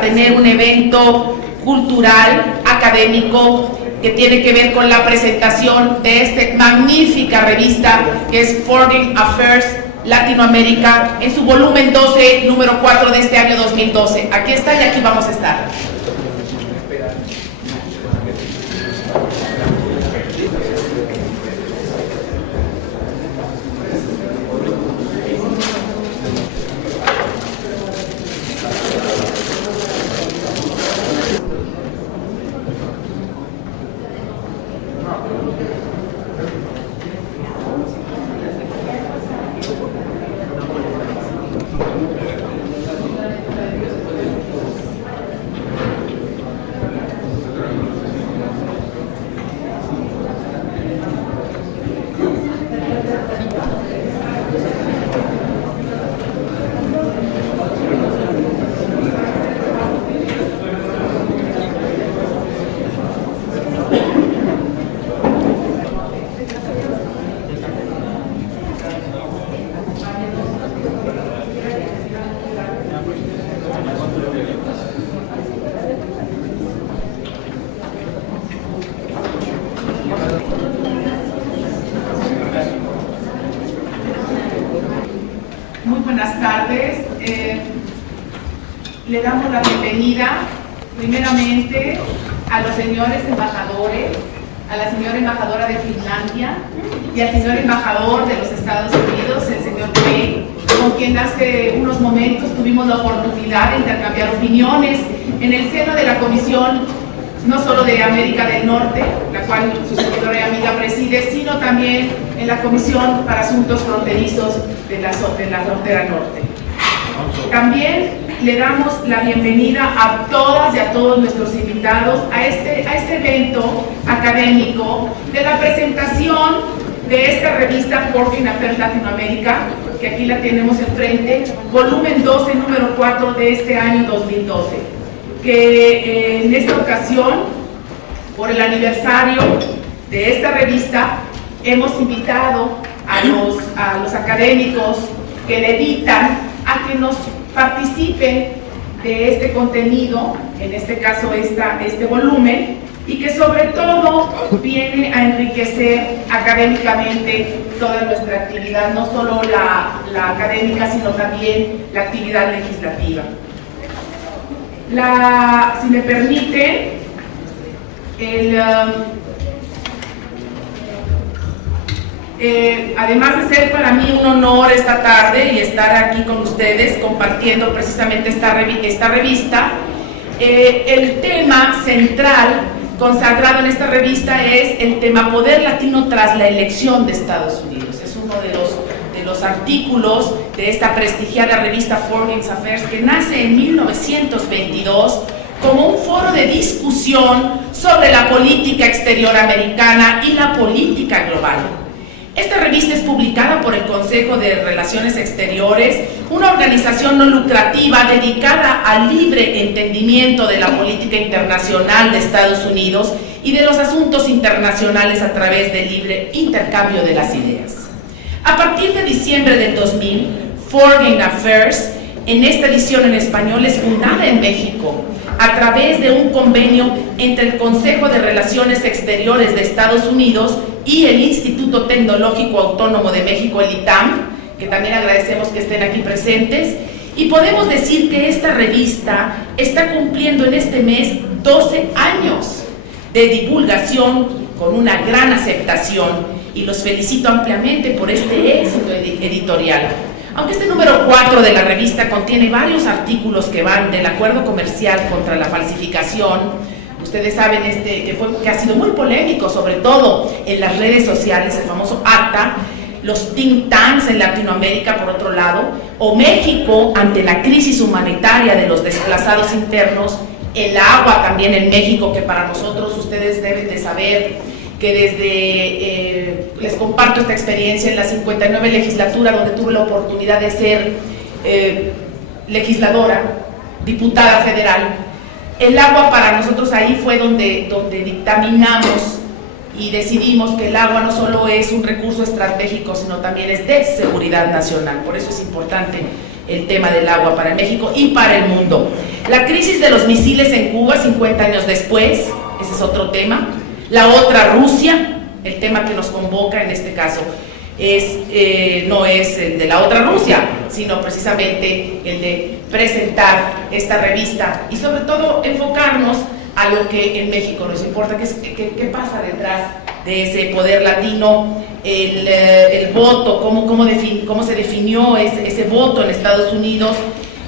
a tener un evento cultural, académico, que tiene que ver con la presentación de esta magnífica revista que es Foreign Affairs Latinoamérica en su volumen 12, número 4 de este año 2012. Aquí está y aquí vamos a estar. Muy buenas tardes. Le damos la bienvenida primeramente a los señores embajadores, a la señora embajadora de Finlandia y al señor embajador de los Estados Unidos, el señor Pei, con quien hace unos momentos tuvimos la oportunidad de intercambiar opiniones en el seno de la Comisión, no solo de América del Norte, la cual su servidora y amiga preside, sino también en la Comisión para Asuntos Fronterizos de la Frontera Norte. También le damos la bienvenida a todas y a todos nuestros invitados a este evento académico de la presentación de esta revista Foreign Affairs Latinoamérica, que aquí la tenemos enfrente, volumen 12, número 4 de este año 2012, que en esta ocasión, por el aniversario de esta revista, hemos invitado a los académicos que le editan a que nos participen de este contenido, en este caso este volumen, y que sobre todo viene a enriquecer académicamente toda nuestra actividad, no solo la académica, sino también la actividad legislativa. Si me permiten, además de ser para mí un honor esta tarde y estar aquí con ustedes compartiendo precisamente esta revista, el tema central consagrado en esta revista es el tema Poder Latino tras la elección de Estados Unidos. Es uno de los artículos de esta prestigiada revista Foreign Affairs, que nace en 1922 como un foro de discusión sobre la política exterior americana y la política global. Esta revista es publicada por el Consejo de Relaciones Exteriores, una organización no lucrativa dedicada al libre entendimiento de la política internacional de Estados Unidos y de los asuntos internacionales a través del libre intercambio de las ideas. A partir de diciembre del 2000, Foreign Affairs, en esta edición en español, es fundada en México a través de un convenio entre el Consejo de Relaciones Exteriores de Estados Unidos y el Instituto Tecnológico Autónomo de México, el ITAM, que también agradecemos que estén aquí presentes, y podemos decir que esta revista está cumpliendo en este mes 12 años de divulgación con una gran aceptación, y los felicito ampliamente por este éxito editorial. Aunque este número 4 de la revista contiene varios artículos que van del acuerdo comercial contra la falsificación, ustedes saben que ha sido muy polémico, sobre todo en las redes sociales, el famoso ACTA, los think tanks en Latinoamérica por otro lado, o México ante la crisis humanitaria de los desplazados internos, el agua también en México, que para nosotros ustedes deben de saber que les comparto esta experiencia en la 59 legislatura, donde tuve la oportunidad de ser legisladora, diputada federal. El agua para nosotros ahí fue donde dictaminamos y decidimos que el agua no solo es un recurso estratégico, sino también es de seguridad nacional. Por eso es importante el tema del agua para México y para el mundo. La crisis de los misiles en Cuba 50 años después, ese es otro tema. La otra, Rusia, el tema que nos convoca en este caso no es el de la otra Rusia, sino precisamente el de presentar esta revista y sobre todo enfocarnos a lo que en México nos importa, qué pasa detrás de ese poder latino, el voto, cómo se definió ese voto en Estados Unidos,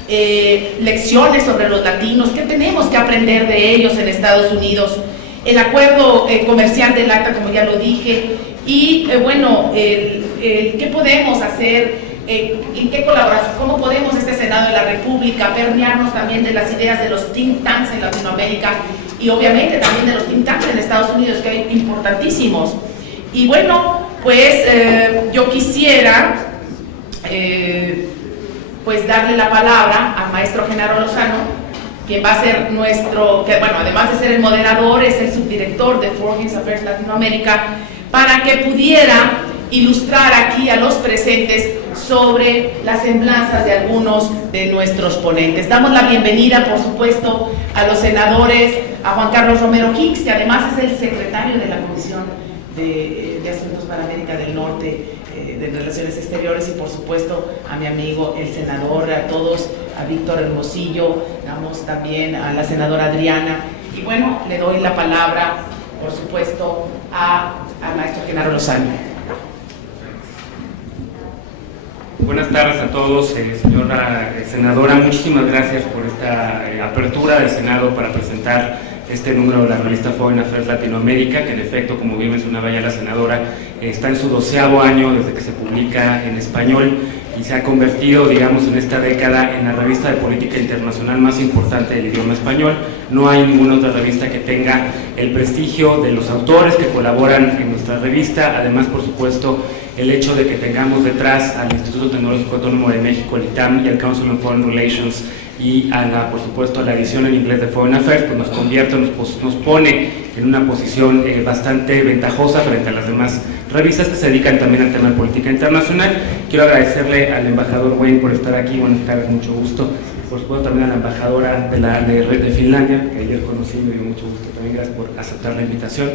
lecciones sobre los latinos, qué tenemos que aprender de ellos en Estados Unidos, el acuerdo comercial del ACTA, como ya lo dije, y qué podemos hacer, en qué colaboración, cómo podemos este Senado de la República permearnos también de las ideas de los think tanks en Latinoamérica y obviamente también de los think tanks en Estados Unidos, que hay importantísimos. Y bueno, pues yo quisiera pues darle la palabra al maestro Genaro Lozano, quien va a ser además de ser el moderador, es el subdirector de Foreign Affairs Latinoamérica, para que pudiera ilustrar aquí a los presentes sobre las semblanzas de algunos de nuestros ponentes. Damos la bienvenida, por supuesto, a los senadores, a Juan Carlos Romero Hicks, que además es el secretario de la Comisión de Asuntos para América del Norte, de Relaciones Exteriores, y por supuesto a mi amigo el senador, a todos, a Víctor Hermosillo, damos también a la senadora Adriana, y bueno, le doy la palabra, por supuesto, al maestro Genaro Lozano. Buenas tardes a todos, señora senadora, muchísimas gracias por esta apertura del Senado para presentar este número de la revista Foreign Affairs Latinoamérica, que en efecto, como bien mencionaba ya la senadora, está en su 12º año desde que se publica en español y se ha convertido, digamos, en esta década en la revista de política internacional más importante del idioma español. No hay ninguna otra revista que tenga el prestigio de los autores que colaboran en nuestra revista, además, por supuesto, el hecho de que tengamos detrás al Instituto Tecnológico Autónomo de México, el ITAM, y al Council on Foreign Relations, y por supuesto a la edición en inglés de Foreign Affairs, pues nos convierte, nos pone en una posición bastante ventajosa frente a las demás revistas que se dedican también al tema de política internacional. Quiero agradecerle al embajador Wayne por estar aquí, buenas tardes, mucho gusto. Por supuesto también a la embajadora de Finlandia, que ayer conocí, me dio mucho gusto también, gracias por aceptar la invitación.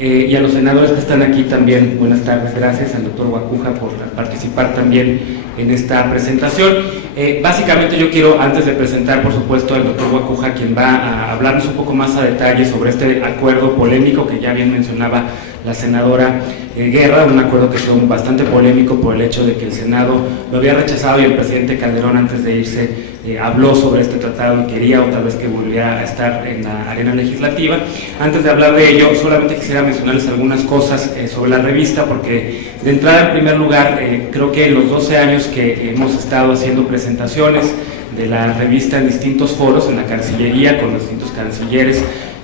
Y a los senadores que están aquí también, buenas tardes, gracias al doctor Guacuja por participar también en esta presentación. Básicamente yo quiero, antes de presentar por supuesto al doctor Guacuja, quien va a hablarnos un poco más a detalle sobre este acuerdo polémico que ya bien mencionaba la senadora Guerra, un acuerdo que fue bastante polémico por el hecho de que el Senado lo había rechazado y el presidente Calderón, antes de irse, habló sobre este tratado y quería otra vez que volviera a estar en la arena legislativa. Antes de hablar de ello, solamente quisiera mencionarles algunas cosas sobre la revista, porque de entrada, en primer lugar, creo que en los 12 años que hemos estado haciendo presentaciones de la revista en distintos foros, en la Cancillería, con los distintos cancilleres,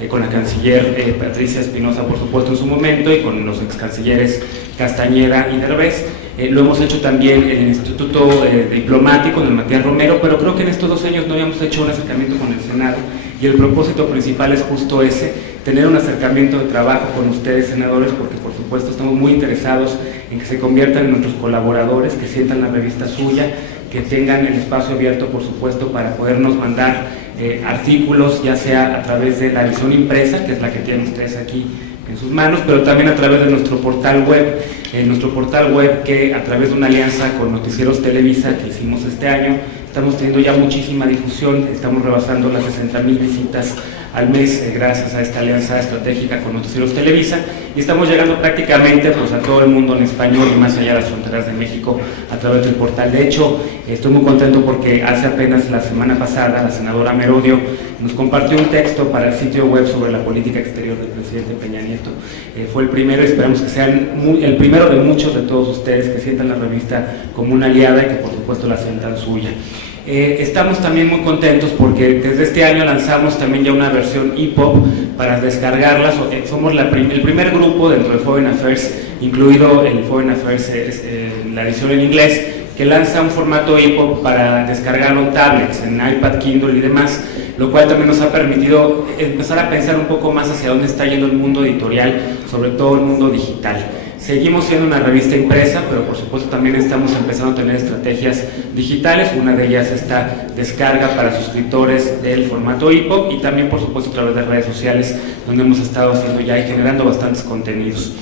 con la canciller Patricia Espinosa, por supuesto, en su momento, y con los ex cancilleres Castañeda y Derbez. Lo hemos hecho también en el Instituto Diplomático, en el Matías Romero, pero creo que en estos 2 años no habíamos hecho un acercamiento con el Senado, y el propósito principal es justo ese, tener un acercamiento de trabajo con ustedes, senadores, porque por supuesto estamos muy interesados en que se conviertan en nuestros colaboradores, que sientan la revista suya, que tengan el espacio abierto, por supuesto, para podernos mandar artículos, ya sea a través de la edición impresa, que es la que tienen ustedes aquí en sus manos, pero también a través de nuestro portal web, que a través de una alianza con Noticieros Televisa que hicimos este año, estamos teniendo ya muchísima difusión, estamos rebasando las 60,000 visitas al mes gracias a esta alianza estratégica con Noticieros Televisa, y estamos llegando prácticamente pues, a todo el mundo en español y más allá de las fronteras de México a través del portal. De hecho, estoy muy contento porque hace apenas la semana pasada la senadora Merodio nos compartió un texto para el sitio web sobre la política exterior del presidente Peña Nieto. Fue el primero, esperamos que sean el primero de muchos de todos ustedes que sientan la revista como una aliada y que por supuesto la sientan suya. Estamos también muy contentos porque desde este año lanzamos también ya una versión EPUB para descargarlas. Somos el primer grupo dentro de Foreign Affairs, incluido el Foreign Affairs, la edición en inglés, que lanza un formato EPUB para descargarlo en tablets, en iPad, Kindle y demás, lo cual también nos ha permitido empezar a pensar un poco más hacia dónde está yendo el mundo editorial, sobre todo el mundo digital. Seguimos siendo una revista impresa, pero por supuesto también estamos empezando a tener estrategias digitales. Una de ellas esta descarga para suscriptores del formato EPUB y también por supuesto a través de redes sociales, donde hemos estado haciendo ya y generando bastantes contenidos.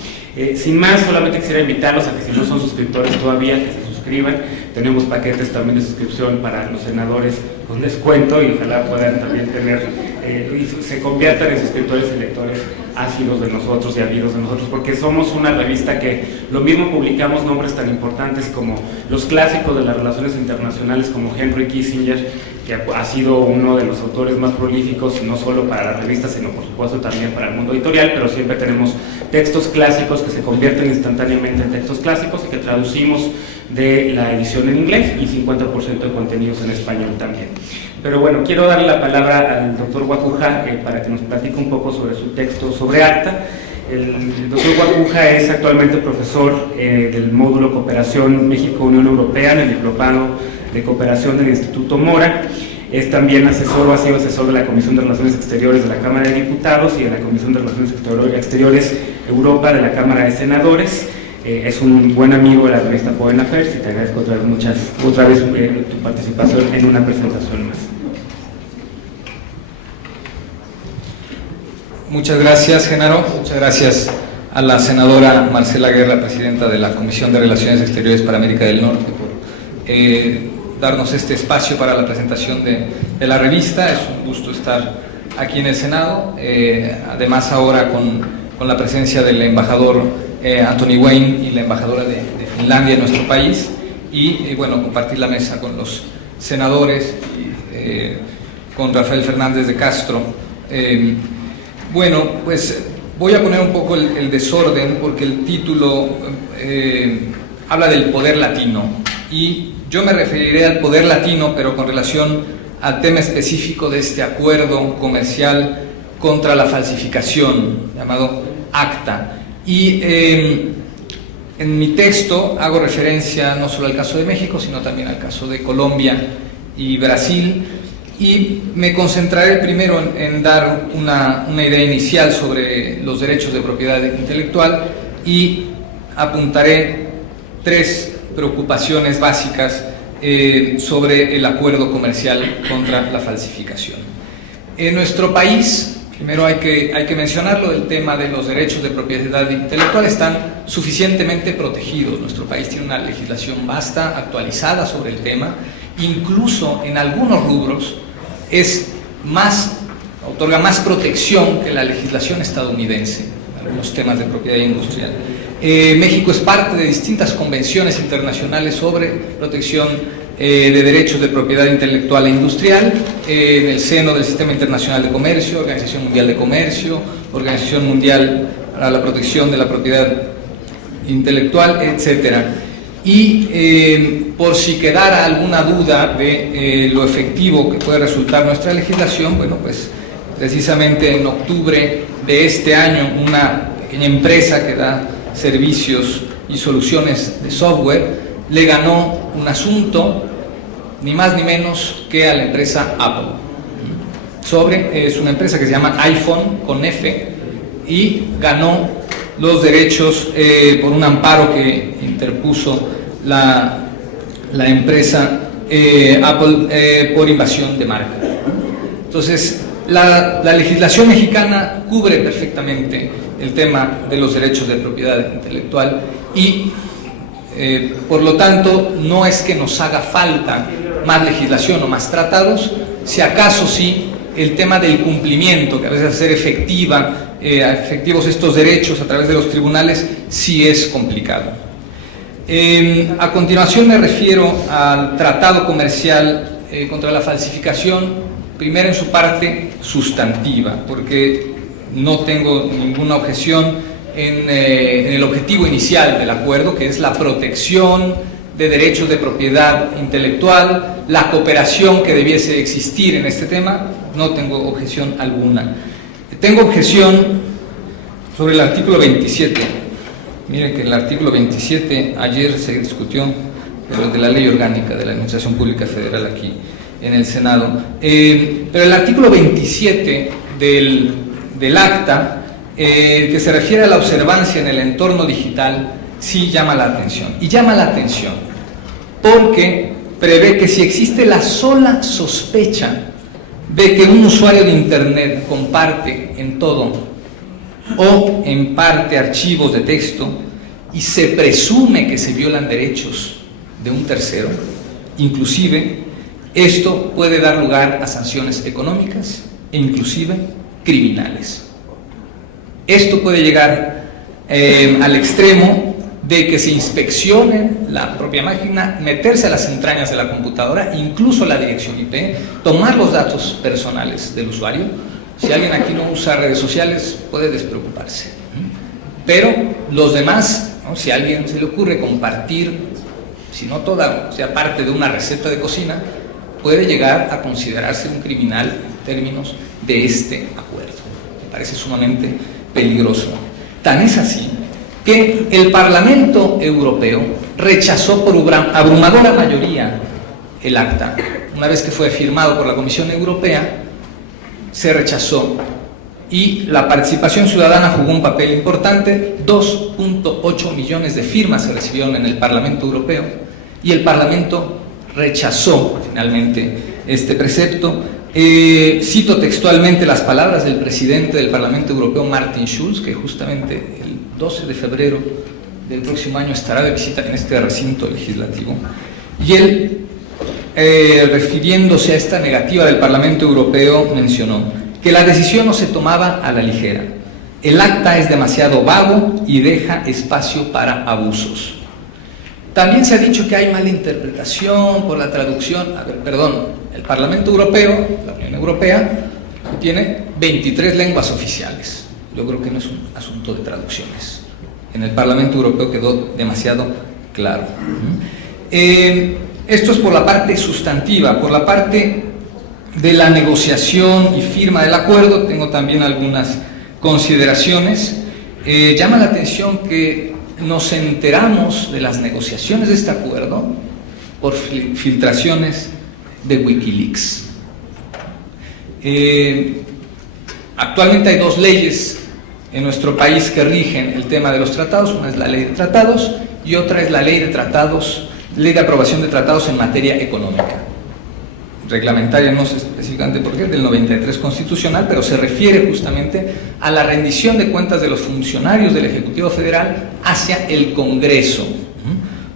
Sin más, solamente quisiera invitarlos a que si no son suscriptores todavía, que se suscriban. Tenemos paquetes también de suscripción para los senadores con descuento y ojalá puedan también tener y se conviertan en suscriptores y lectores ácidos de nosotros y ávidos de nosotros, porque somos una revista que lo mismo publicamos nombres tan importantes como los clásicos de las relaciones internacionales como Henry Kissinger, que ha sido uno de los autores más prolíficos, no solo para la revista, sino por supuesto también para el mundo editorial, pero siempre tenemos textos clásicos que se convierten instantáneamente en textos clásicos y que traducimos de la edición en inglés y 50% de contenidos en español también. Pero bueno, quiero darle la palabra al doctor Guacuja para que nos platique un poco sobre su texto sobre ACTA. El doctor Guacuja es actualmente profesor del módulo Cooperación México-Unión Europea en el Diplomado de Cooperación del Instituto Mora. Es también asesor o ha sido asesor de la Comisión de Relaciones Exteriores de la Cámara de Diputados y de la Comisión de Relaciones Exteriores Europa de la Cámara de Senadores. Es un buen amigo de la revista Foreign Affairs y te agradezco otra vez tu participación en una presentación más. Muchas gracias, Genaro. Muchas gracias a la senadora Marcela Guerra, presidenta de la Comisión de Relaciones Exteriores para América del Norte, por darnos este espacio para la presentación de la revista. Es un gusto estar aquí en el Senado, además ahora con la presencia del embajador Anthony Wayne y la embajadora de Finlandia en nuestro país, y bueno, compartir la mesa con los senadores, con Rafael Fernández de Castro. Bueno, pues voy a poner un poco el desorden porque el título habla del poder latino y yo me referiré al poder latino, pero con relación al tema específico de este acuerdo comercial contra la falsificación llamado ACTA. Y en mi texto hago referencia no solo al caso de México, sino también al caso de Colombia y Brasil, y me concentraré primero en dar una idea inicial sobre los derechos de propiedad intelectual y apuntaré 3 preocupaciones básicas sobre el acuerdo comercial contra la falsificación. En nuestro país, primero hay que mencionarlo, el tema de los derechos de propiedad intelectual están suficientemente protegidos. Nuestro país tiene una legislación vasta, actualizada sobre el tema, incluso en algunos rubros otorga más protección que la legislación estadounidense en los temas de propiedad industrial. México es parte de distintas convenciones internacionales sobre protección de derechos de propiedad intelectual e industrial, en el seno del Sistema Internacional de Comercio, Organización Mundial de Comercio, Organización Mundial para la Protección de la Propiedad Intelectual, etc. Y por si quedara alguna duda de lo efectivo que puede resultar nuestra legislación, bueno, pues precisamente en octubre de este año una pequeña empresa que da servicios y soluciones de software le ganó un asunto, ni más ni menos que a la empresa Apple. Es una empresa que se llama iPhone con F y ganó los derechos por un amparo que interpuso la empresa Apple por invasión de marca. Entonces, la legislación mexicana cubre perfectamente el tema de los derechos de propiedad intelectual y por lo tanto no es que nos haga falta más legislación o más tratados, si acaso sí el tema del cumplimiento, que a veces hacer efectivos estos derechos a través de los tribunales sí es complicado. A continuación me refiero al tratado comercial contra la falsificación, primero en su parte sustantiva, porque no tengo ninguna objeción en el objetivo inicial del acuerdo, que es la protección de derechos de propiedad intelectual, la cooperación que debiese existir en este tema, no tengo objeción alguna. Tengo objeción sobre el artículo 27. Miren que el artículo 27 ayer se discutió, pero de la Ley Orgánica de la Administración Pública Federal aquí en el Senado. Pero el artículo 27 del ACTA que se refiere a la observancia en el entorno digital, sí llama la atención. Y llama la atención porque prevé que si existe la sola sospecha de que un usuario de Internet comparte en todo o en parte archivos de texto y se presume que se violan derechos de un tercero, inclusive esto puede dar lugar a sanciones económicas e inclusive criminales. Esto puede llegar al extremo de que se inspeccione la propia máquina, meterse a las entrañas de la computadora, incluso la dirección IP, tomar los datos personales del usuario. Si alguien aquí no usa redes sociales, puede despreocuparse. Pero los demás, ¿no? Si a alguien se le ocurre compartir, si no toda, o sea, parte de una receta de cocina, puede llegar a considerarse un criminal en términos de este acuerdo. Me parece sumamente peligroso. Tan es así que el Parlamento Europeo rechazó por abrumadora mayoría el acta. Una vez que fue firmado por la Comisión Europea, se rechazó y la participación ciudadana jugó un papel importante. 2.8 millones de firmas se recibieron en el Parlamento Europeo y el Parlamento rechazó finalmente este precepto. Cito textualmente las palabras del presidente del Parlamento Europeo, Martin Schulz, que justamente el 12 de febrero del próximo año estará de visita en este recinto legislativo, y él, refiriéndose a esta negativa del Parlamento Europeo, mencionó que la decisión no se tomaba a la ligera. El acta es demasiado vago y deja espacio para abusos. También se ha dicho que hay mala interpretación por la traducción. El Parlamento Europeo, la Unión Europea, tiene 23 lenguas oficiales. Yo creo que no es un asunto de traducciones. En el Parlamento Europeo quedó demasiado claro. Esto es por la parte sustantiva. Por la parte de la negociación y firma del acuerdo, tengo también algunas consideraciones. Llama la atención que nos enteramos de las negociaciones de este acuerdo por filtraciones de Wikileaks. Actualmente hay dos leyes en nuestro país que rigen el tema de los tratados. Una es la ley de tratados y otra es la ley de tratados, ley de aprobación de tratados en materia económica. Reglamentaria, no sé específicamente por qué, del 93 constitucional, pero se refiere justamente a la rendición de cuentas de los funcionarios del Ejecutivo Federal hacia el Congreso.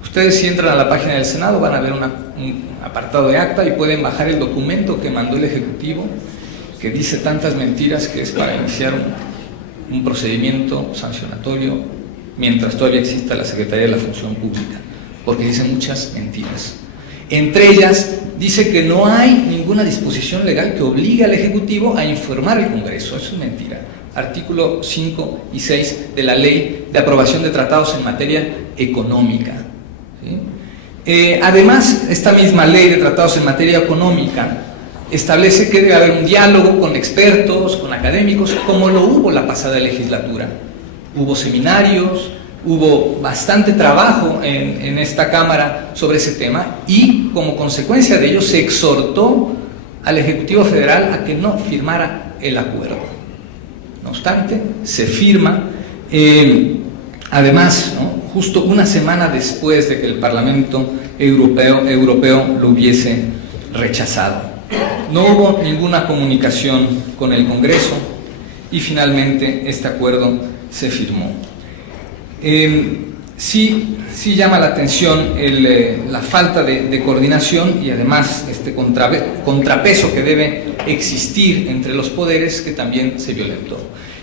Ustedes, si entran a la página del Senado, van a ver un apartado de acta y pueden bajar el documento que mandó el Ejecutivo, que dice tantas mentiras que es para iniciar un procedimiento sancionatorio mientras todavía exista la Secretaría de la Función Pública, porque dice muchas mentiras. Entre ellas, dice que no hay ninguna disposición legal que obligue al Ejecutivo a informar al Congreso. Eso es mentira. Artículo 5 y 6 de la Ley de Aprobación de Tratados en Materia Económica. ¿Sí? Además, esta misma Ley de Tratados en Materia Económica establece que debe haber un diálogo con expertos, con académicos, como lo hubo la pasada legislatura. Hubo seminarios, hubo bastante trabajo en esta Cámara sobre ese tema y como consecuencia de ello se exhortó al Ejecutivo Federal a que no firmara el acuerdo. No obstante, se firma, además, ¿no?, justo una semana después de que el Parlamento Europeo lo hubiese rechazado. No hubo ninguna comunicación con el Congreso y finalmente este acuerdo se firmó. Sí llama la atención la falta de coordinación y además este contrapeso que debe existir entre los poderes, que también se violentó.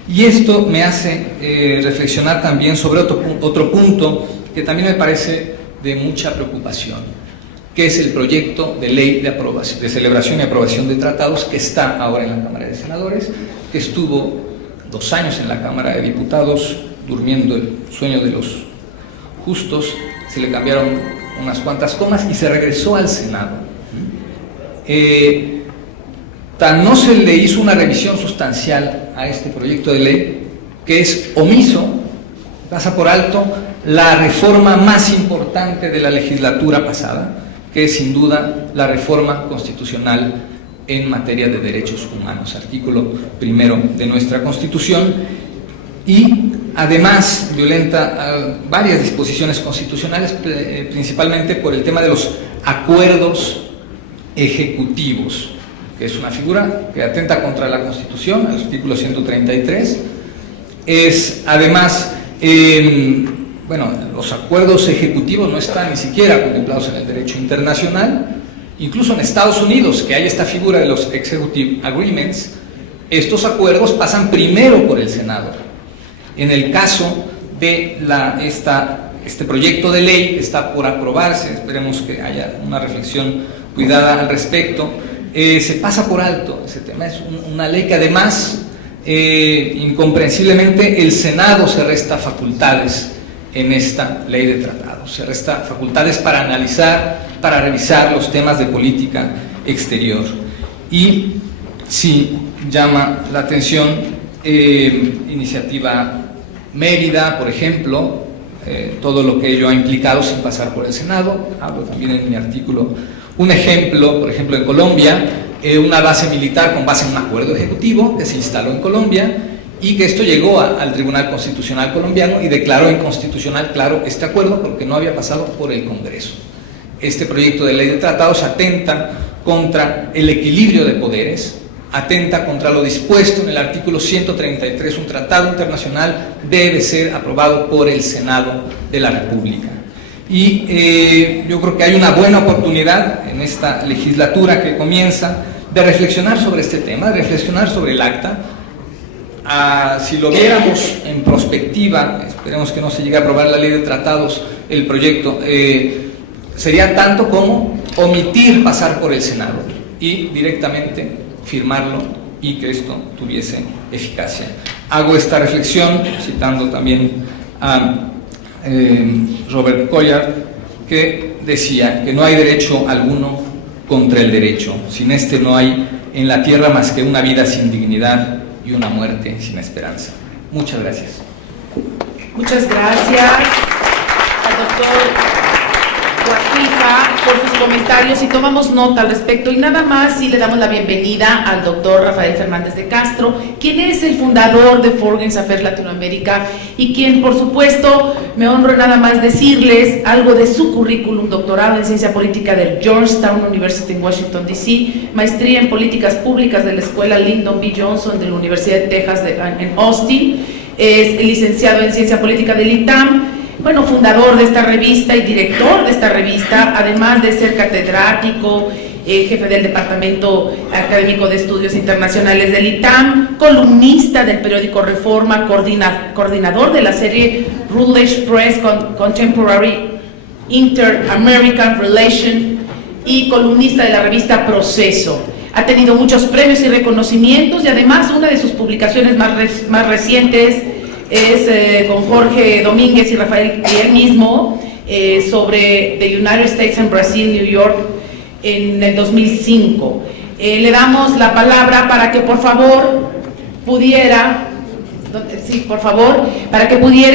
Y esto me hace reflexionar también sobre otro punto que también me parece de mucha preocupación, que es el proyecto de ley de celebración y aprobación de tratados que está ahora en la Cámara de Senadores, que estuvo 2 años en la Cámara de Diputados durmiendo el sueño de los justos, se le cambiaron unas cuantas comas y se regresó al Senado. Tan no se le hizo una revisión sustancial a este proyecto de ley, que es omiso, pasa por alto la reforma más importante de la legislatura pasada, que es sin duda la reforma constitucional en materia de derechos humanos, artículo 1 de nuestra Constitución, y además violenta varias disposiciones constitucionales, principalmente por el tema de los acuerdos ejecutivos, que es una figura que atenta contra la Constitución, el artículo 133. Es además, bueno, los acuerdos ejecutivos no están ni siquiera contemplados en el derecho internacional. Incluso en Estados Unidos, que hay esta figura de los Executive Agreements, estos acuerdos pasan primero por el Senado. En el caso de este proyecto de ley que está por aprobarse, esperemos que haya una reflexión cuidada al respecto, se pasa por alto ese tema. Es una ley que además, incomprensiblemente, el Senado se resta facultades en esta ley de tratados, se resta facultades para analizar, para revisar los temas de política exterior. Y sí llama la atención iniciativa Mérida, por ejemplo, todo lo que ello ha implicado sin pasar por el Senado. Hablo también en mi artículo un ejemplo, por ejemplo en Colombia, una base militar con base en un acuerdo ejecutivo que se instaló en Colombia y que esto llegó al Tribunal Constitucional colombiano y declaró inconstitucional, claro, este acuerdo porque no había pasado por el Congreso. Este proyecto de ley de tratados atenta contra el equilibrio de poderes, atenta contra lo dispuesto en el artículo 133. Un tratado internacional debe ser aprobado por el Senado de la República. Y yo creo que hay una buena oportunidad en esta legislatura que comienza de reflexionar sobre este tema, de reflexionar sobre el acta. Si lo viéramos en prospectiva, esperemos que no se llegue a aprobar la ley de tratados, el proyecto, sería tanto como omitir pasar por el Senado y directamente firmarlo y que esto tuviese eficacia. Hago esta reflexión citando también a Robert Collard, que decía que no hay derecho alguno contra el derecho. Sin este no hay en la tierra más que una vida sin dignidad y una muerte sin esperanza. Muchas gracias. Muchas gracias al doctor Guaquifa por sus comentarios y tomamos nota al respecto. Y nada más, sí le damos la bienvenida al doctor Rafael Fernández de Castro, quien es el fundador de Foreign Affairs Latinoamérica y quien, por supuesto, me honro nada más decirles algo de su currículum: doctorado en ciencia política del Georgetown University en Washington, D.C., maestría en políticas públicas de la escuela Lyndon B. Johnson de la Universidad de Texas en Austin, es licenciado en ciencia política del ITAM. Bueno, fundador de esta revista y director de esta revista, además de ser catedrático, jefe del Departamento Académico de Estudios Internacionales del ITAM, columnista del periódico Reforma, coordinador de la serie Routledge Press Contemporary Inter-American Relation y columnista de la revista Proceso. Ha tenido muchos premios y reconocimientos y además una de sus publicaciones más recientes es con Jorge Domínguez y Rafael y él mismo sobre The United States and Brazil, New York, en el 2005. Le damos la palabra para que por favor pudiera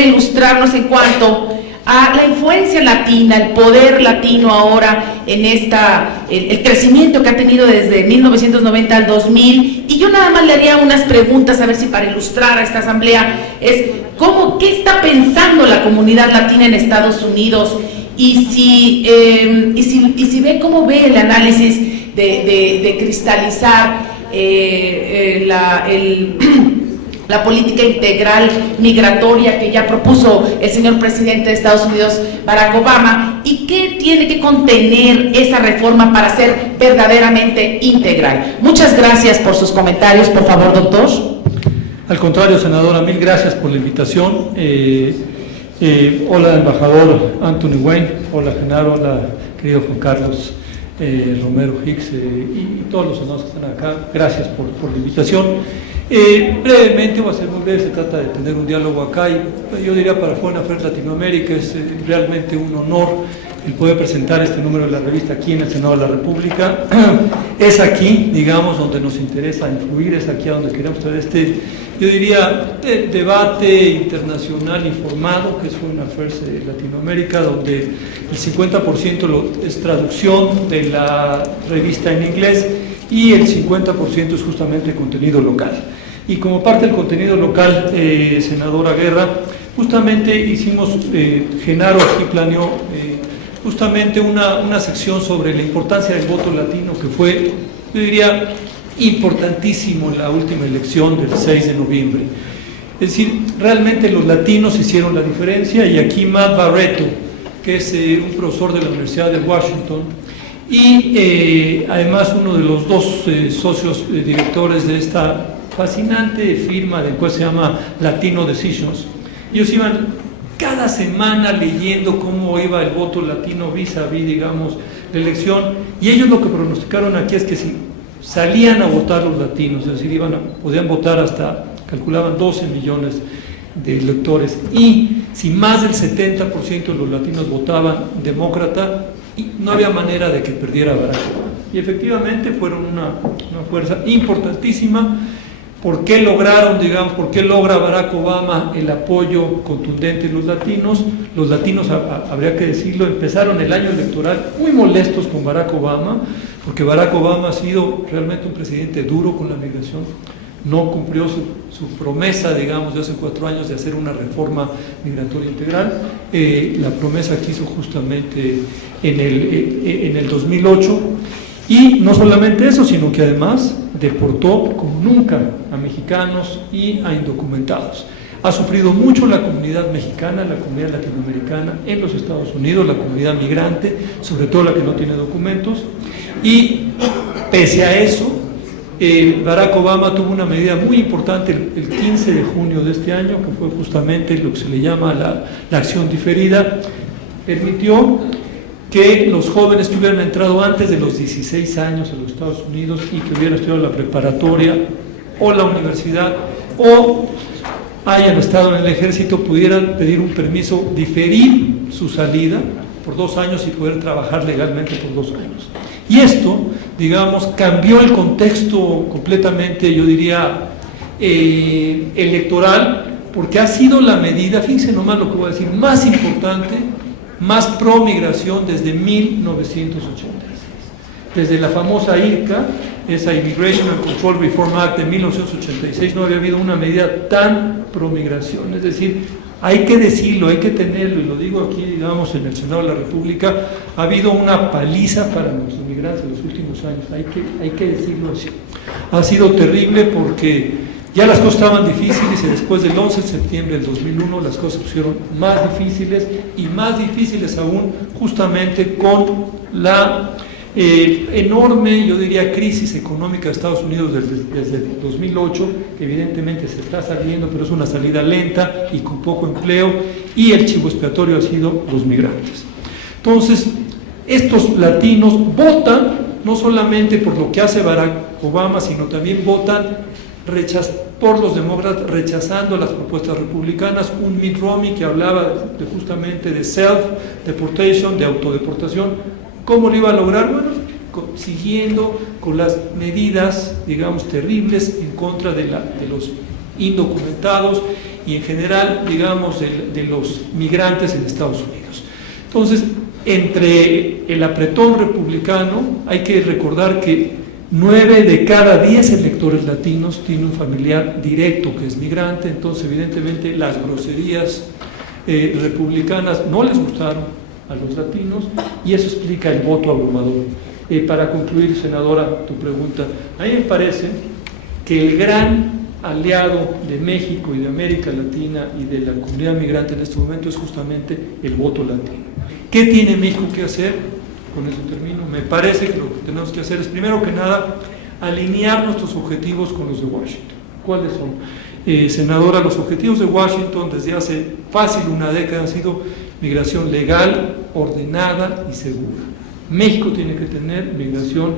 ilustrarnos en cuanto a la influencia latina, el poder latino ahora en el crecimiento que ha tenido desde 1990 al 2000. Y yo nada más le haría unas preguntas, a ver si para ilustrar a esta asamblea, ¿qué está pensando la comunidad latina en Estados Unidos? Y si ve cómo ve el análisis de cristalizar la política integral migratoria que ya propuso el señor presidente de Estados Unidos, Barack Obama, y qué tiene que contener esa reforma para ser verdaderamente integral. Muchas gracias por sus comentarios. Por favor, doctor. Al contrario, senadora, mil gracias por la invitación. Hola, embajador Anthony Wayne. Hola, Genaro. Hola, querido Juan Carlos Romero Hicks y todos los senadores que están acá. Gracias por la invitación. Brevemente, voy a ser muy breve, se trata de tener un diálogo acá y yo diría para Foreign Affairs Latinoamérica es realmente un honor el poder presentar este número de la revista aquí en el Senado de la República. Es aquí, digamos, donde nos interesa influir, es aquí a donde queremos traer yo diría, debate internacional informado, que es Foreign Affairs Latinoamérica, donde el 50% es traducción de la revista en inglés y el 50% es justamente contenido local. Y como parte del contenido local, senadora Guerra, justamente hicimos, Genaro aquí planeó justamente una sección sobre la importancia del voto latino, que fue, yo diría, importantísimo en la última elección del 6 de noviembre. Es decir, realmente los latinos hicieron la diferencia, y aquí Matt Barreto, que es un profesor de la Universidad de Washington, y además uno de los dos socios directores de esta fascinante firma de cual se llama Latino Decisions. Ellos iban cada semana leyendo cómo iba el voto latino vis a vis, digamos, la elección, y ellos lo que pronosticaron aquí es que si salían a votar los latinos, es decir, podían votar hasta, calculaban 12 millones de electores, y si más del 70% de los latinos votaban demócrata, no había manera de que perdiera Barack Obama. Y efectivamente fueron una fuerza importantísima. ¿Por qué lograron, digamos, por qué logra Barack Obama el apoyo contundente de los latinos? Los latinos, habría que decirlo, empezaron el año electoral muy molestos con Barack Obama, porque Barack Obama ha sido realmente un presidente duro con la migración. No cumplió su promesa, digamos, de hace 4 años de hacer una reforma migratoria integral. La promesa que hizo justamente en el 2008. Y no solamente eso, sino que además deportó como nunca a mexicanos y a indocumentados. Ha sufrido mucho la comunidad mexicana, la comunidad latinoamericana en los Estados Unidos, la comunidad migrante, sobre todo la que no tiene documentos. Y pese a eso, Barack Obama tuvo una medida muy importante el 15 de junio de este año, que fue justamente lo que se le llama la acción diferida. Permitió que los jóvenes que hubieran entrado antes de los 16 años en los Estados Unidos y que hubieran estudiado la preparatoria o la universidad o hayan estado en el ejército pudieran pedir un permiso, diferir su salida por 2 años y poder trabajar legalmente por 2 años. Y esto, digamos, cambió el contexto completamente, yo diría, electoral, porque ha sido la medida, fíjense nomás lo que voy a decir, más importante, más pro migración desde 1986. Desde la famosa IRCA, esa Immigration and Control Reform Act de 1986, no había habido una medida tan pro migración. Es decir, hay que decirlo, hay que tenerlo, y lo digo aquí, digamos, en el Senado de la República, ha habido una paliza para nuestros migrantes en los últimos años, hay que decirlo así. Ha sido terrible porque ya las cosas estaban difíciles y después del 11 de septiembre del 2001 las cosas se pusieron más difíciles y más difíciles aún justamente con la enorme, yo diría, crisis económica de Estados Unidos desde 2008, que evidentemente se está saliendo, pero es una salida lenta y con poco empleo, y el chivo expiatorio ha sido los migrantes. Entonces, estos latinos votan no solamente por lo que hace Barack Obama, sino también votan por los demócratas, rechazando las propuestas republicanas. Un Mitt Romney que hablaba justamente de self-deportation, de autodeportación. ¿Cómo lo iba a lograr? Bueno, siguiendo con las medidas, digamos, terribles en contra de los indocumentados y en general, digamos, de los migrantes en Estados Unidos. Entonces, entre el apretón republicano, hay que recordar que 9 de cada 10 electores latinos tienen un familiar directo que es migrante. Entonces, evidentemente, las groserías republicanas no les gustaron a los latinos, y eso explica el voto abrumador. Para concluir, senadora, tu pregunta, a mí me parece que el gran aliado de México y de América Latina y de la comunidad migrante en este momento es justamente el voto latino. ¿Qué tiene México que hacer? Con eso termino. Me parece que lo que tenemos que hacer es, primero que nada, alinear nuestros objetivos con los de Washington. ¿Cuáles son? Senadora, los objetivos de Washington desde hace fácil una década han sido migración legal, ordenada y segura. México tiene que tener migración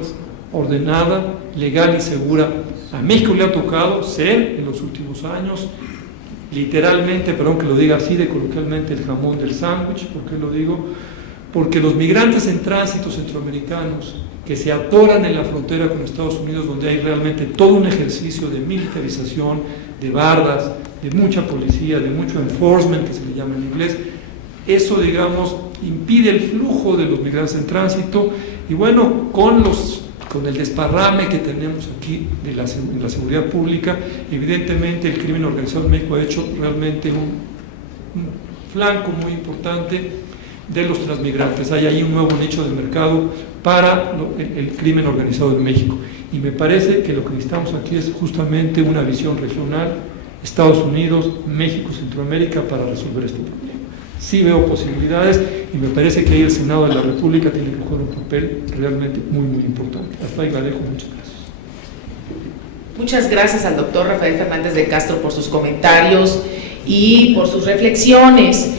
ordenada, legal y segura. A México le ha tocado ser, en los últimos años, literalmente, perdón que lo diga así de coloquialmente, el jamón del sándwich. ¿Por qué lo digo? Porque los migrantes en tránsito centroamericanos que se atoran en la frontera con Estados Unidos, donde hay realmente todo un ejercicio de militarización, de bardas, de mucha policía, de mucho enforcement, que se le llama en inglés, eso, digamos, impide el flujo de los migrantes en tránsito. Y bueno, con con el desparrame que tenemos aquí en la seguridad pública, evidentemente el crimen organizado en México ha hecho realmente un flanco muy importante de los transmigrantes. Hay ahí un nuevo nicho de mercado para el crimen organizado en México, y me parece que lo que necesitamos aquí es justamente una visión regional, Estados Unidos, México, Centroamérica, para resolver este problema. Sí veo posibilidades, y me parece que ahí el Senado de la República tiene que jugar un papel realmente muy, muy importante. Hasta ahí la dejo. Muchas gracias. Muchas gracias al doctor Rafael Fernández de Castro por sus comentarios y por sus reflexiones.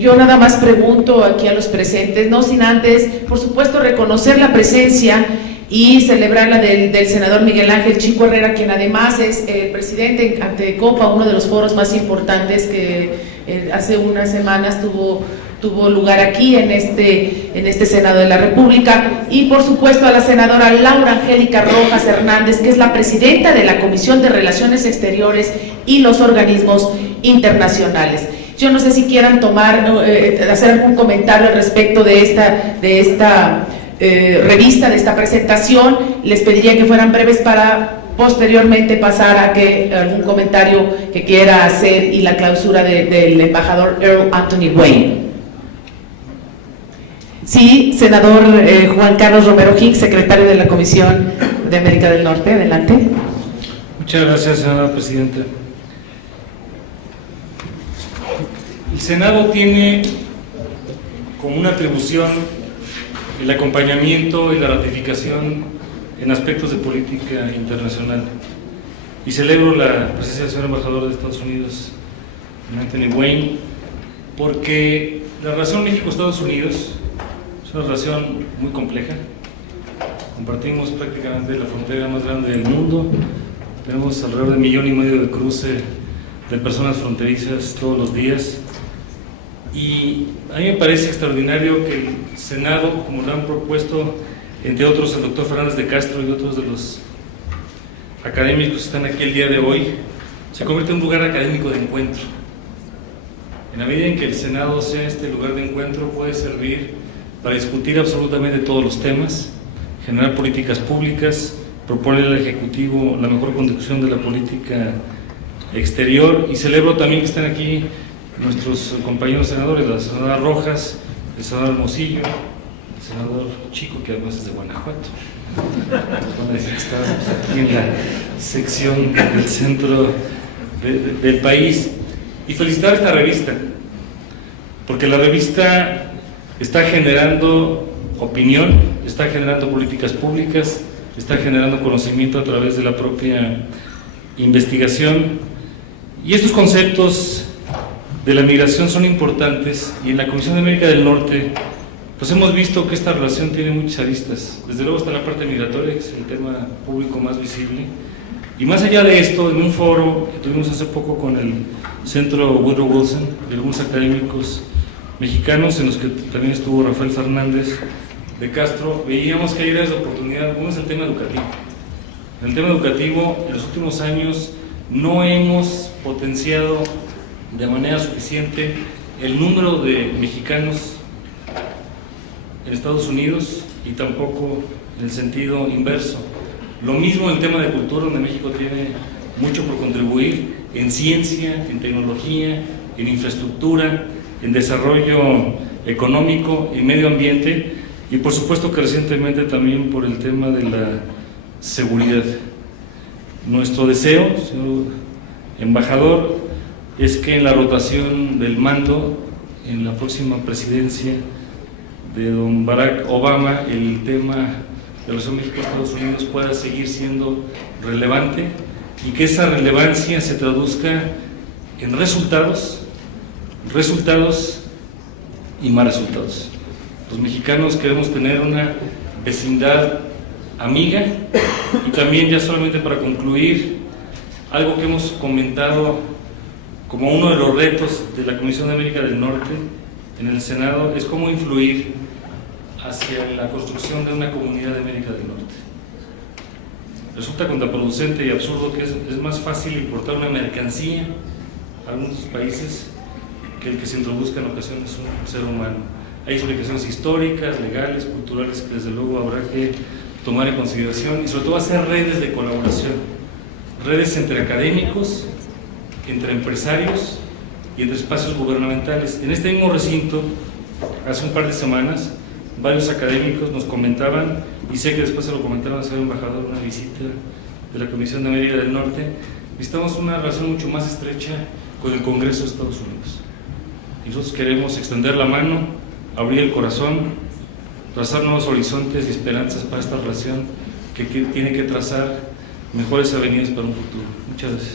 Yo nada más pregunto aquí a los presentes, no sin antes, por supuesto, reconocer la presencia y celebrar la del senador Miguel Ángel Chico Herrera, quien además es el presidente ante Copa, uno de los foros más importantes que hace unas semanas tuvo lugar aquí en este Senado de la República, y por supuesto a la senadora Laura Angélica Rojas Hernández, que es la presidenta de la Comisión de Relaciones Exteriores y los organismos internacionales. Yo no sé si quieran hacer algún comentario al respecto de esta revista, de esta presentación. Les pediría que fueran breves para posteriormente pasar a algún comentario que quiera hacer y la clausura del embajador Earl Anthony Wayne. Sí, senador Juan Carlos Romero Hicks, secretario de la Comisión de América del Norte, adelante. Muchas gracias, señora presidenta. El Senado tiene como una atribución el acompañamiento y la ratificación en aspectos de política internacional, y celebro la presencia del señor embajador de Estados Unidos, Anthony Wayne, porque la relación México-Estados Unidos es una relación muy compleja. Compartimos prácticamente la frontera más grande del mundo, tenemos alrededor de 1,5 millones de cruce de personas fronterizas todos los días, y a mí me parece extraordinario que el Senado, como lo han propuesto entre otros el doctor Fernández de Castro y otros de los académicos que están aquí el día de hoy, se convierte en un lugar académico de encuentro. En la medida en que el Senado sea este lugar de encuentro, puede servir para discutir absolutamente todos los temas, generar políticas públicas, proponer al Ejecutivo la mejor conducción de la política exterior, y celebro también que están aquí nuestros compañeros senadores, la senadora Rojas, el senador Hermosillo, el senador Chico, que además es de Guanajuato. Está aquí en la sección del centro del país. Y felicitar esta revista, porque la revista está generando opinión, está generando políticas públicas, está generando conocimiento a través de la propia investigación, y estos conceptos de la migración son importantes, y en la Comisión de América del Norte pues hemos visto que esta relación tiene muchas aristas. Desde luego está la parte migratoria, que es el tema público más visible, y más allá de esto, en un foro que tuvimos hace poco con el Centro Woodrow Wilson y algunos académicos mexicanos, en los que también estuvo Rafael Fernández de Castro, veíamos que hay áreas de oportunidad. Uno es el tema educativo. En el tema educativo, en los últimos años no hemos potenciado de manera suficiente el número de mexicanos en Estados Unidos, y tampoco en el sentido inverso. Lo mismo en el tema de cultura, donde México tiene mucho por contribuir en ciencia, en tecnología, en infraestructura, en desarrollo económico y medio ambiente, y por supuesto que recientemente también por el tema de la seguridad. Nuestro deseo, señor embajador, es que en la rotación del mando, en la próxima presidencia de don Barack Obama, el tema de la relación México-Estados Unidos pueda seguir siendo relevante, y que esa relevancia se traduzca en resultados y más resultados. Los mexicanos queremos tener una vecindad amiga, y también, ya solamente para concluir, algo que hemos comentado como uno de los retos de la Comisión de América del Norte en el Senado es cómo influir hacia la construcción de una comunidad de América del Norte. Resulta contraproducente y absurdo que es más fácil importar una mercancía a algunos países que el que se introduzca en ocasiones un ser humano. Hay explicaciones históricas, legales, culturales, que desde luego habrá que tomar en consideración y sobre todo hacer redes de colaboración, redes entre académicos, entre empresarios y entre espacios gubernamentales. En este mismo recinto, hace un par de semanas, varios académicos nos comentaban, y sé que después se lo comentaron al señor embajador, una visita de la Comisión de América del Norte, necesitamos una relación mucho más estrecha con el Congreso de Estados Unidos. Y nosotros queremos extender la mano, abrir el corazón, trazar nuevos horizontes y esperanzas para esta relación que tiene que trazar mejores avenidas para un futuro. Muchas gracias.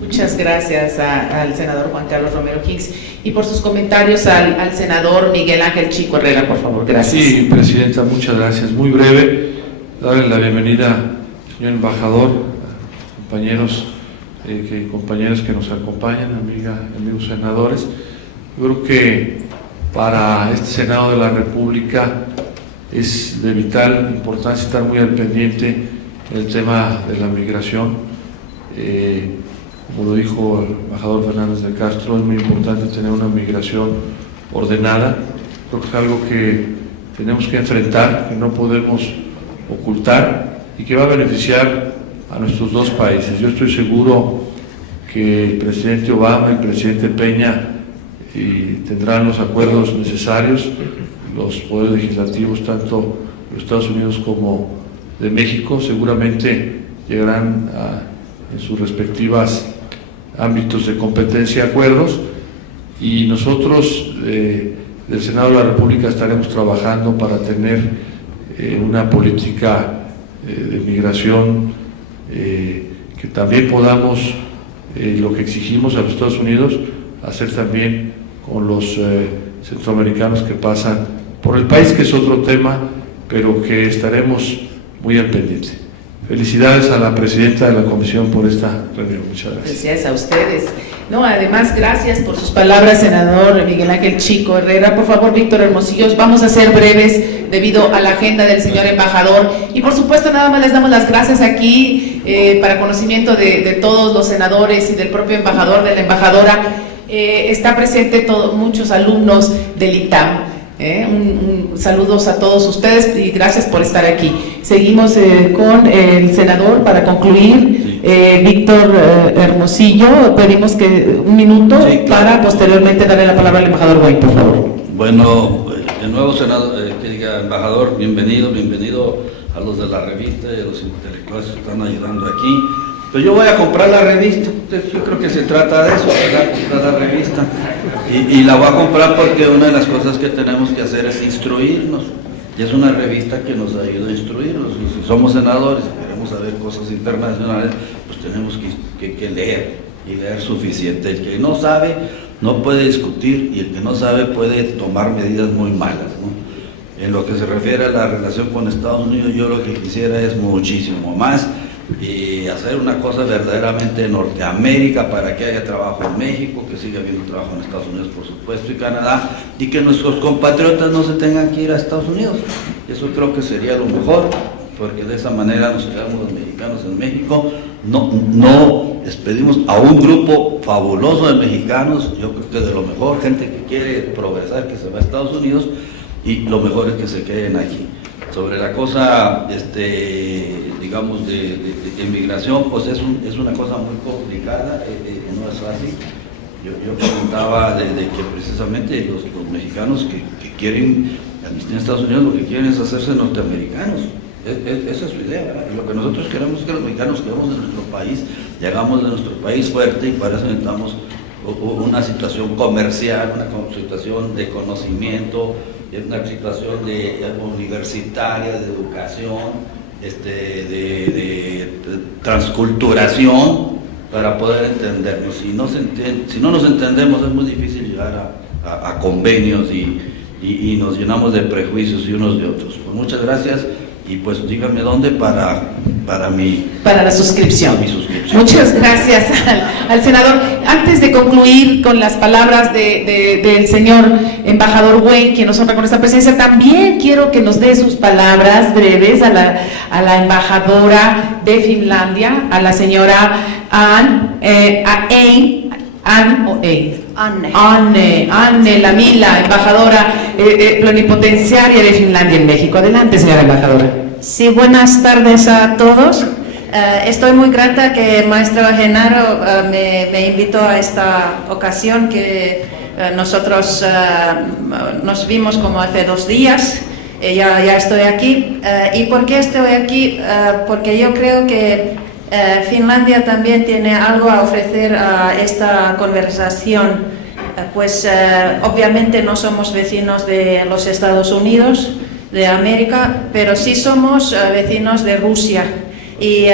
Muchas gracias al senador Juan Carlos Romero Hicks, y por sus comentarios al senador Miguel Ángel Chico Herrera, por favor. Gracias. Sí, Presidenta, muchas gracias. Muy breve, darle la bienvenida al señor embajador, compañeros que nos acompañan, amigos senadores. Yo creo que para este Senado de la República es de vital importancia estar muy al pendiente del tema de la migración. Como lo dijo el embajador Fernández de Castro, es muy importante tener una migración ordenada. Creo que es algo que tenemos que enfrentar, que no podemos ocultar y que va a beneficiar a nuestros dos países. Yo estoy seguro que el presidente Obama y el presidente Peña tendrán los acuerdos necesarios, los poderes legislativos tanto de los Estados Unidos como de México seguramente llegarán en sus respectivos ámbitos de competencia acuerdos, y nosotros del Senado de la República estaremos trabajando para tener una política de migración que también podamos, lo que exigimos a los Estados Unidos, hacer también con los centroamericanos que pasan por el país, que es otro tema, pero que estaremos muy al pendiente. Felicidades a la presidenta de la comisión por esta reunión. Muchas gracias. Gracias a ustedes. No, además, gracias por sus palabras, senador Miguel Ángel Chico Herrera. Por favor, Víctor Hermosillo, vamos a ser breves debido a la agenda del señor embajador. Y por supuesto, nada más les damos las gracias aquí para conocimiento de todos los senadores y del propio embajador, de la embajadora. Está presente muchos alumnos del ITAM. Saludos a todos ustedes y gracias por estar aquí. Seguimos con el senador para concluir. Víctor Hermosillo, pedimos que un minuto para posteriormente darle la palabra al embajador Wayne, por favor. Bueno, de nuevo, embajador, bienvenido a los de la revista y a los intelectuales que están ayudando aquí. Pero yo voy a comprar la revista, yo creo que se trata de eso, ¿verdad? La revista. Y la voy a comprar porque una de las cosas que tenemos que hacer es instruirnos. Y es una revista que nos ayuda a instruirnos. Y si somos senadores y queremos saber cosas internacionales, pues tenemos que leer, y leer suficiente. El que no sabe no puede discutir, y el que no sabe puede tomar medidas muy malas, ¿no? En lo que se refiere a la relación con Estados Unidos, yo lo que quisiera es muchísimo más, y hacer una cosa verdaderamente en Norteamérica para que haya trabajo en México, que siga habiendo trabajo en Estados Unidos, por supuesto, y Canadá, y que nuestros compatriotas no se tengan que ir a Estados Unidos. Eso creo que sería lo mejor, porque de esa manera nos quedamos los mexicanos en México, no expedimos a un grupo fabuloso de mexicanos, yo creo que de lo mejor, gente que quiere progresar, que se va a Estados Unidos, y lo mejor es que se queden aquí. Sobre la cosa, digamos, de inmigración, pues es una cosa muy complicada, no es fácil. Yo preguntaba de que precisamente los mexicanos que quieren amnistía en Estados Unidos, lo que quieren es hacerse norteamericanos. Esa es su idea, ¿verdad? Y lo que nosotros queremos es que los mexicanos quedemos en nuestro país, y hagamos de nuestro país fuerte, y para eso necesitamos una situación comercial, una situación de conocimiento, una situación universitaria, de educación, de transculturación, para poder entendernos. Si no nos entendemos, es muy difícil llegar a convenios, y nos llenamos de prejuicios y unos de otros. Pues muchas gracias, y pues díganme dónde para la suscripción. Mi suscripción. Muchas gracias al senador. Antes de concluir con las palabras del señor embajador Wayne, quien nos honra con esta presencia, también quiero que nos dé sus palabras breves a la embajadora de Finlandia, a la señora Ain Anne Lamila, embajadora plenipotenciaria de Finlandia en México. Adelante, señora embajadora. Sí, buenas tardes a todos. Estoy muy grata que el maestro Genaro me invitó a esta ocasión que nosotros nos vimos como hace 2 días. Ya estoy aquí. ¿Y por qué estoy aquí? Porque yo creo que Finlandia también tiene algo a ofrecer a esta conversación. Pues obviamente no somos vecinos de los Estados Unidos de América, pero sí somos vecinos de Rusia. Y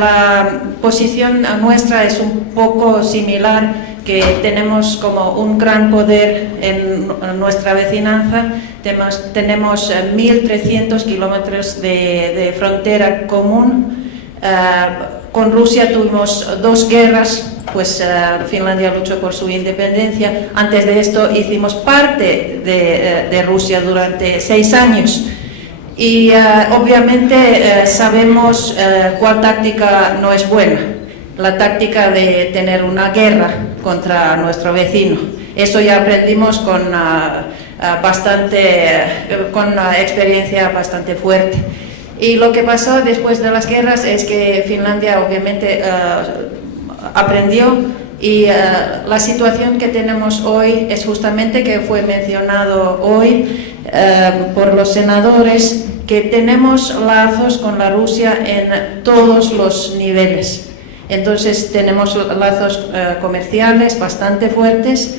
la posición nuestra es un poco similar, que tenemos como un gran poder en nuestra vecinanza. Tenemos 1.300 kilómetros de frontera común. Con Rusia tuvimos 2 guerras, pues Finlandia luchó por su independencia. Antes de esto hicimos parte de Rusia durante 6 años. Y obviamente sabemos cuál táctica no es buena, la táctica de tener una guerra contra nuestro vecino. Eso ya aprendimos con una experiencia bastante fuerte. Y lo que pasó después de las guerras es que Finlandia obviamente aprendió, y la situación que tenemos hoy es justamente, que fue mencionado hoy por los senadores, que tenemos lazos con la Rusia en todos los niveles. Entonces tenemos lazos comerciales bastante fuertes,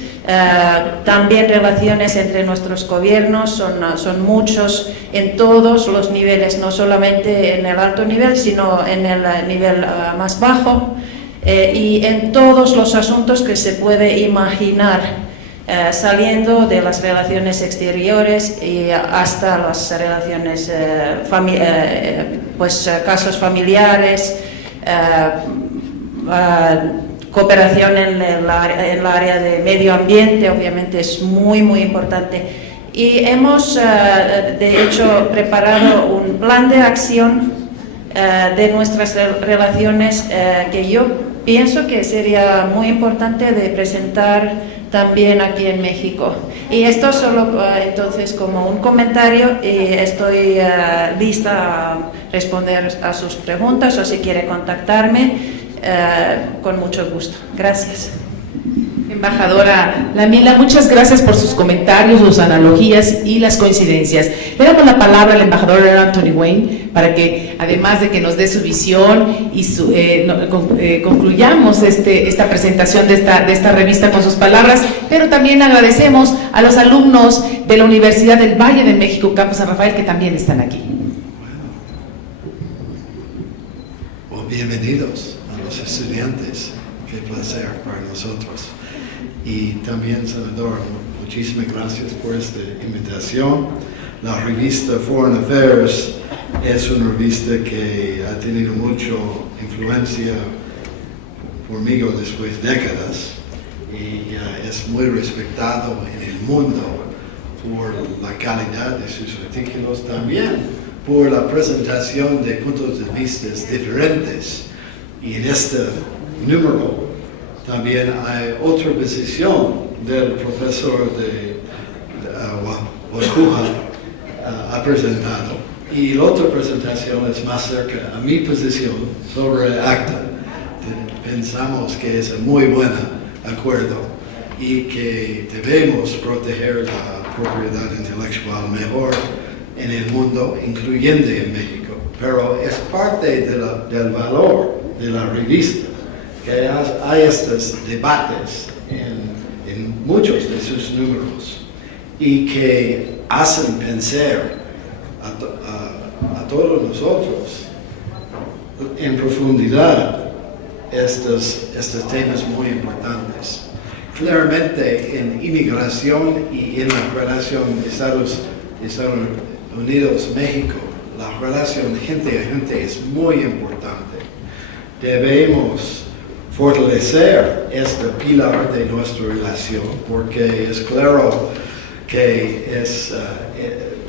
también relaciones entre nuestros gobiernos son muchos en todos los niveles, no solamente en el alto nivel, sino en el nivel más bajo, y en todos los asuntos que se puede imaginar, saliendo de las relaciones exteriores y hasta las relaciones, casos familiares, cooperación en el área de medio ambiente, obviamente es muy importante. Y hemos de hecho preparado un plan de acción de nuestras relaciones, que yo pienso que sería muy importante de presentar también aquí en México. Y esto solo entonces como un comentario, y estoy lista a responder a sus preguntas, o si quiere contactarme, con mucho gusto. Gracias. Embajadora Lamila, muchas gracias por sus comentarios, sus analogías y las coincidencias. Le damos la palabra al embajador Anthony Wayne para que, además de que nos dé su visión y concluyamos esta presentación de esta revista con sus palabras, pero también agradecemos a los alumnos de la Universidad del Valle de México, Campus San Rafael, que también están aquí. Bueno, bienvenidos a los estudiantes, qué placer para nosotros. Y también, senador, muchísimas gracias por esta invitación. La revista Foreign Affairs es una revista que ha tenido mucha influencia conmigo después de décadas, y es muy respetado en el mundo por la calidad de sus artículos, también por la presentación de puntos de vista diferentes. Y en este número también hay otra posición del profesor de Wakuha ha presentado, y la otra presentación es más cerca a mi posición sobre el ACTA. Pensamos que es un muy buen acuerdo y que debemos proteger la propiedad intelectual mejor en el mundo, incluyendo en México. Pero es parte del valor de la revista que hay estos debates en muchos de sus números, y que hacen pensar a todos nosotros en profundidad estos temas muy importantes. Claramente en inmigración y en la relación Estados Unidos-México, la relación gente a gente es muy importante. Debemos fortalecer este pilar de nuestra relación, porque es claro que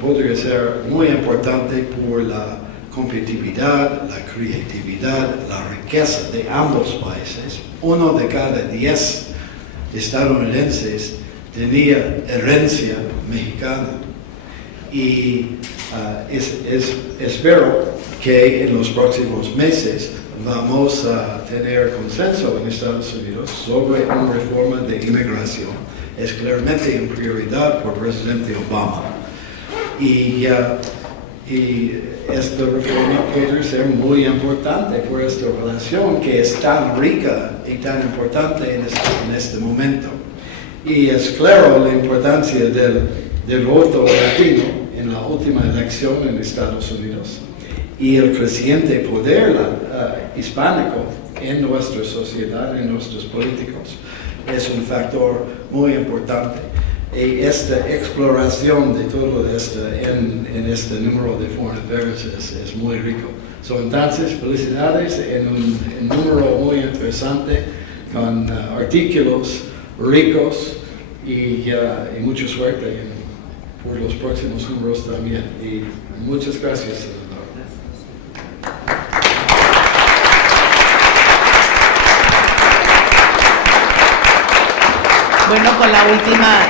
podría ser muy importante por la competitividad, la creatividad, la riqueza de ambos países. 1 de cada 10 estadounidenses tenía herencia mexicana. Y espero que en los próximos meses vamos a tener consenso en Estados Unidos sobre una reforma de inmigración. Es claramente en prioridad por el presidente Obama. Y esta reforma puede ser muy importante por esta relación que es tan rica y tan importante en este momento. Y es claro la importancia del voto latino en la última elección en Estados Unidos y el creciente poder hispánico en nuestra sociedad, en nuestros políticos, es un factor muy importante. Y esta exploración de todo esto en este número de Foreign Affairs es muy rico. Entonces, felicidades en un número muy interesante con artículos ricos y mucha suerte por los próximos números también. Y muchas gracias, senador. Bueno, con la última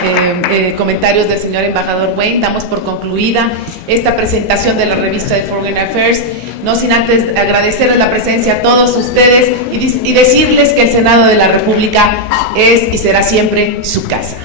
comentarios del señor embajador Wayne, damos por concluida esta presentación de la revista de Foreign Affairs, no sin antes agradecerles la presencia a todos ustedes y decirles que el Senado de la República es y será siempre su casa.